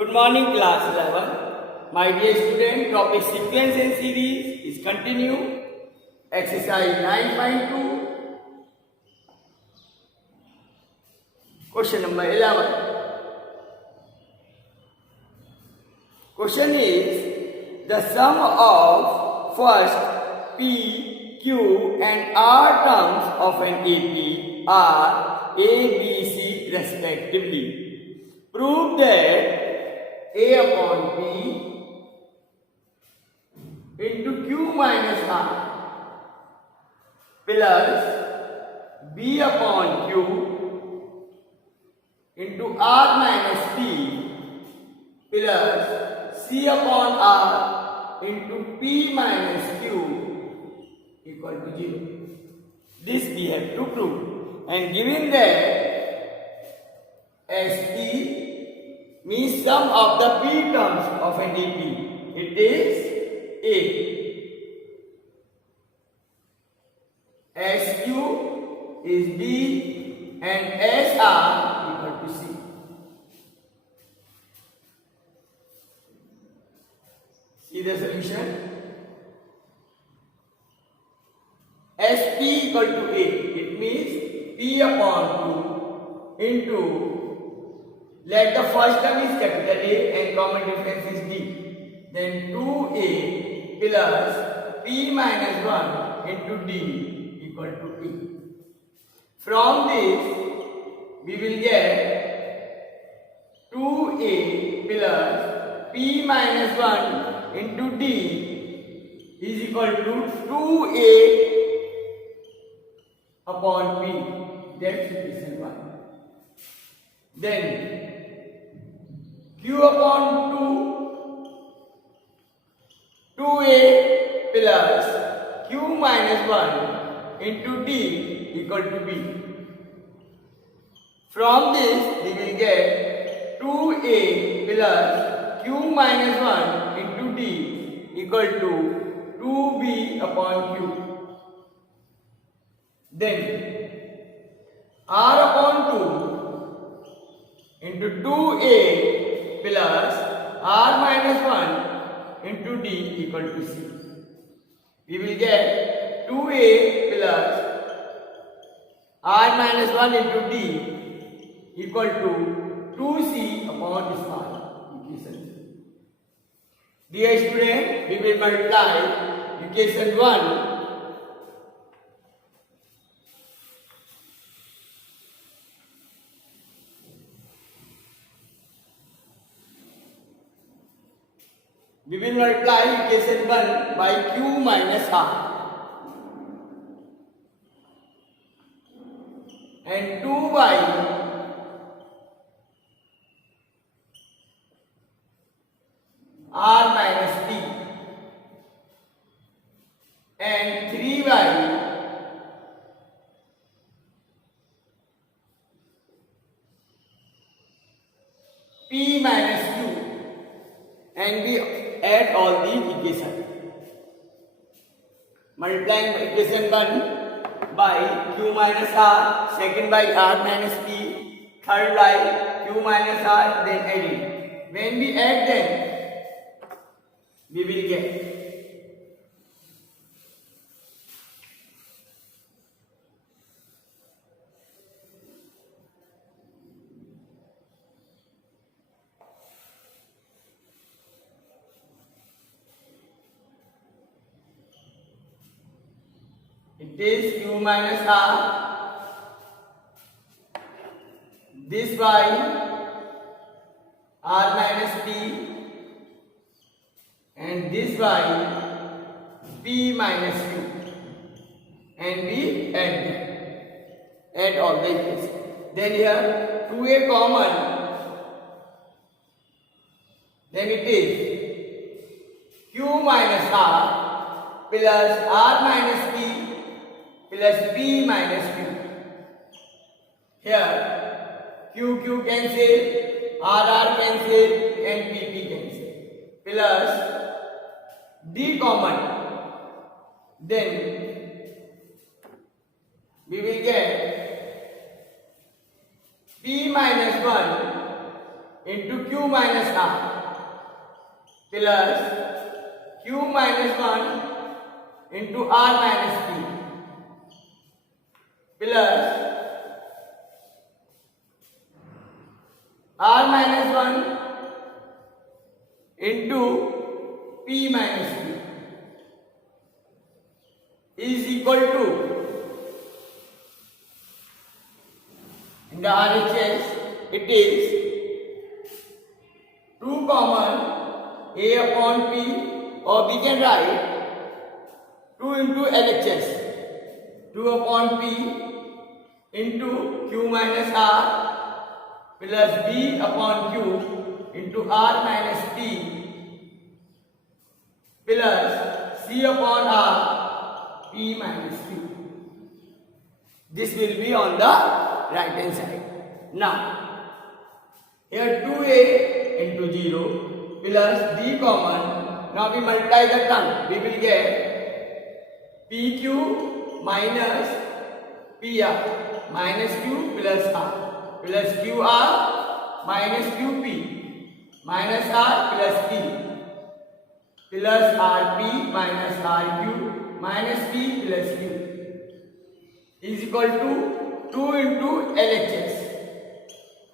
Good morning, class 11. My dear student, topic sequence and series is continue. Exercise 9.2. Question number 11. Question is, the sum of first P, Q and R terms of an AP are A, B, C respectively. Prove that A upon P into Q minus R plus B upon Q into R minus P plus C upon R into P minus Q equal to 0. This we have to prove. And given that SP means sum of the P terms of an AP, it is A. SQ is B and SR equal to C. See the solution? SP equal to A. It means P upon 2 into, let the first term is capital A and common difference is D. Then 2A plus P minus 1 into D equal to E. From this, we will get 2A plus P minus 1 into D is equal to 2A upon P. That's equation 1. Then Q upon 2A plus Q minus 1 into D equal to B. From this we will get 2A plus Q minus 1 into D equal to 2B upon Q. Then R upon 2 into 2A plus R minus 1 into D equal to C. We will get 2A plus R minus 1 into D equal to 2C upon this one equation. Dear student, we will multiply equation 1 we will multiply equation 1 by Q minus R and 2 by R minus P and 3 by P minus Q, and we add all these equations. Multiplying equation 1 by Q minus R, second by R minus P, third by Q minus R, then adding. When we add them, we will get it is Q minus R, this by R minus P, and this by P minus Q, and we add them. Add all the equations. Then here 2A common, then it is Q minus R plus R minus P plus P minus Q. Here Q cancel, R cancel and P cancel. Plus D common. Then we will get P minus 1 into q minus r plus q minus 1 into r minus p plus r minus 1 into p minus q is equal to, in the RHS it is 2 common a upon p, or we can write 2 into LHS, 2 upon p into q minus r plus b upon q into r minus p plus c upon r p minus q. This will be on the right hand side. Now, here 2a into 0 plus b common. Now we multiply the term. We will get pq minus pr minus q plus r plus qr minus qp minus r plus p plus rp minus rq minus p plus q is equal to 2 into LHS.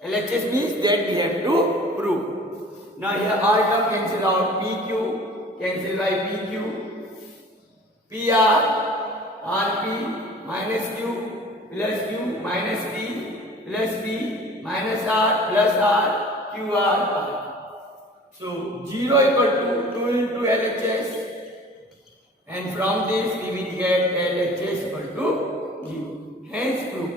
LHS means that we have to prove. Now here all term cancel out. PQ cancel by PQ, PR, RP minus Q plus Q minus P plus P minus R plus R QR. So 0 equal to 2 into LHS, and from this we will get LHS equal to 0. Hence proof.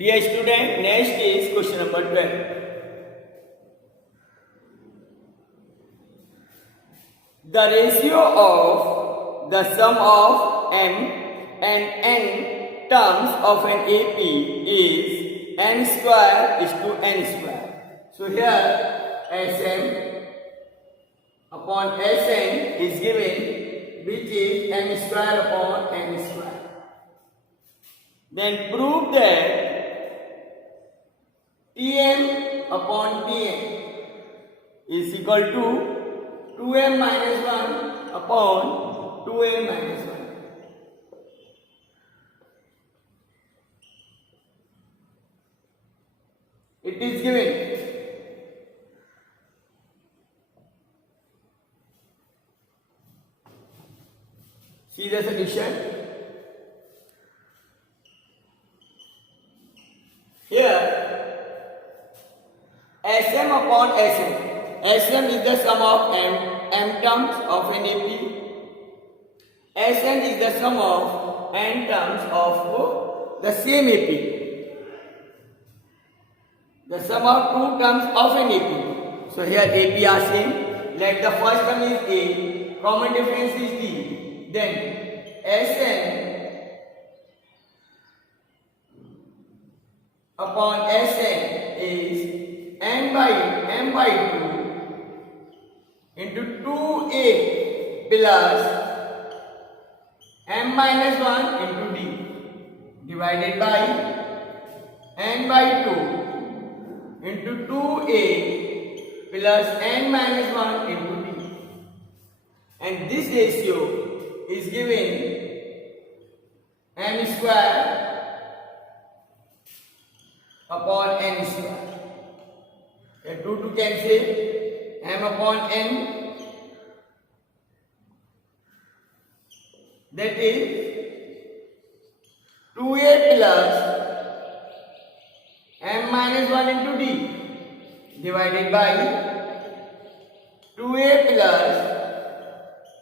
Dear student, next is question number 12. The ratio of the sum of m and n terms of an AP is n square is to n square. So here Sm upon Sn is given, which is m square upon n square. Then prove that Tm upon Tn is equal to 2m minus 1 upon 2m minus 1. It is given. See the solution. Here Sm upon Sm. Sm is the sum of m terms of an AP. Sn is the sum of n terms of the same AP. The sum of two terms of an AP. So here AP are same. Let the first term is A, common difference is D. Then Sn upon Sn is m by 2 into 2a plus m minus 1 into d divided by n by 2 into 2a plus n minus 1 into d. And this ratio is given m square upon n square. 2 to cancel, m upon n, that is 2a plus m minus 1 into d divided by 2a plus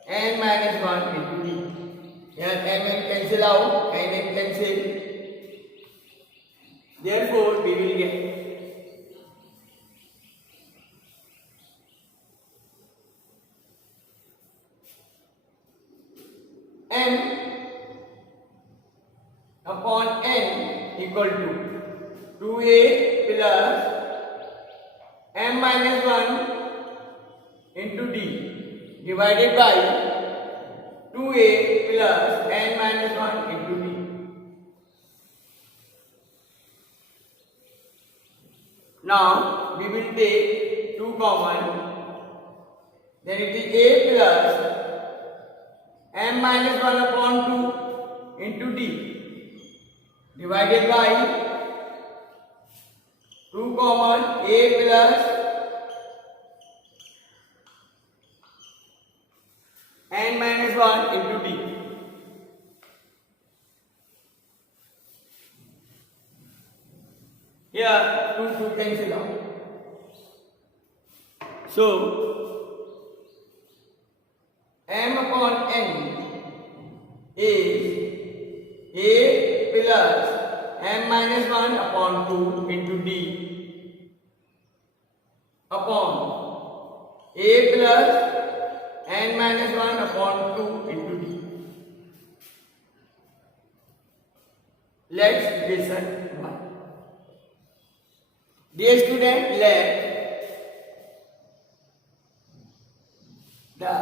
n minus 1 into d. Here m cancel out, n cancel. Therefore we will get m upon n equal to 2a plus m minus 1 into d divided by 2a plus n minus 1 into d. Now we will take 2 common, then it is a plus m minus 1 upon 2 into d divided by 2 common a plus n minus 1 into d. Here 2 cancel out. So m upon n is a plus m minus 1 upon 2 into d upon a plus n minus 1 upon 2 into d. Let's listen one. Dear student, let the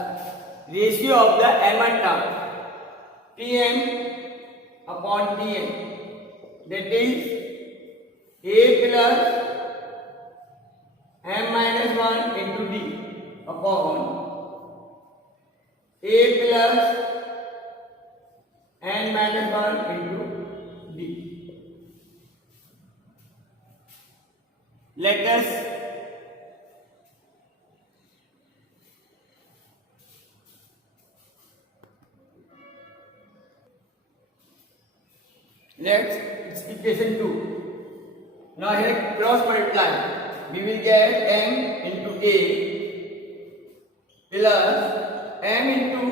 ratio of the mn term Tm upon Tn, that is a plus m minus 1 into d upon a plus n minus 1 into d. Let's it's equation 2. Now here cross multiply. We will get m into a plus m into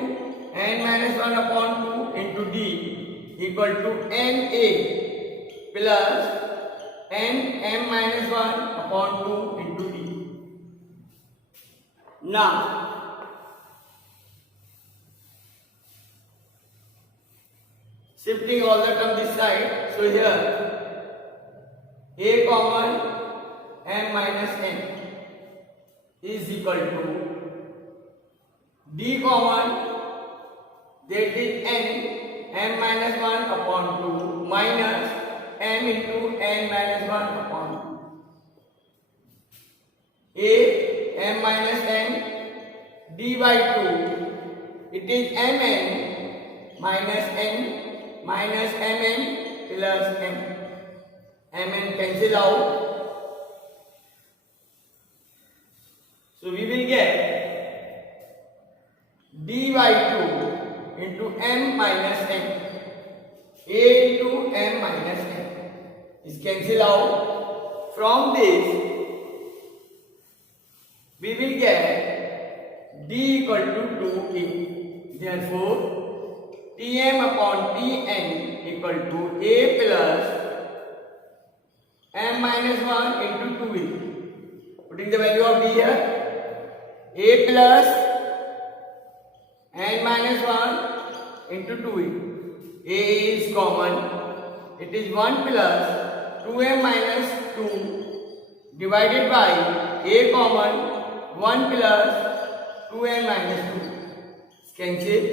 n minus 1 upon 2 into d equal to na plus n m minus 1 upon 2 into d. Now shifting all the term this side, so here a common m minus n is equal to d common, that is n m minus 1 upon 2 minus m into n minus 1 upon 2. A m minus n d by 2, it is mn minus n minus mn plus m. Mn cancel out. So we will get d by 2 into m minus n. A into m minus n is cancel out. From this we will get d equal to 2a. Therefore Tm upon Tn equal to a plus m minus 1 into 2a. Putting the value of d here, a plus n minus 1 into 2a. A is common, it is 1 plus 2m minus 2 divided by a common 1 plus 2n minus 2. Cancel.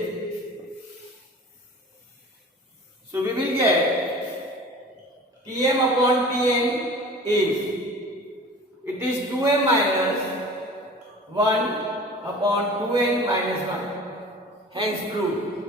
So we will get Tm upon Tn is, it is 2m minus 1 upon 2n minus 1. Hence proved.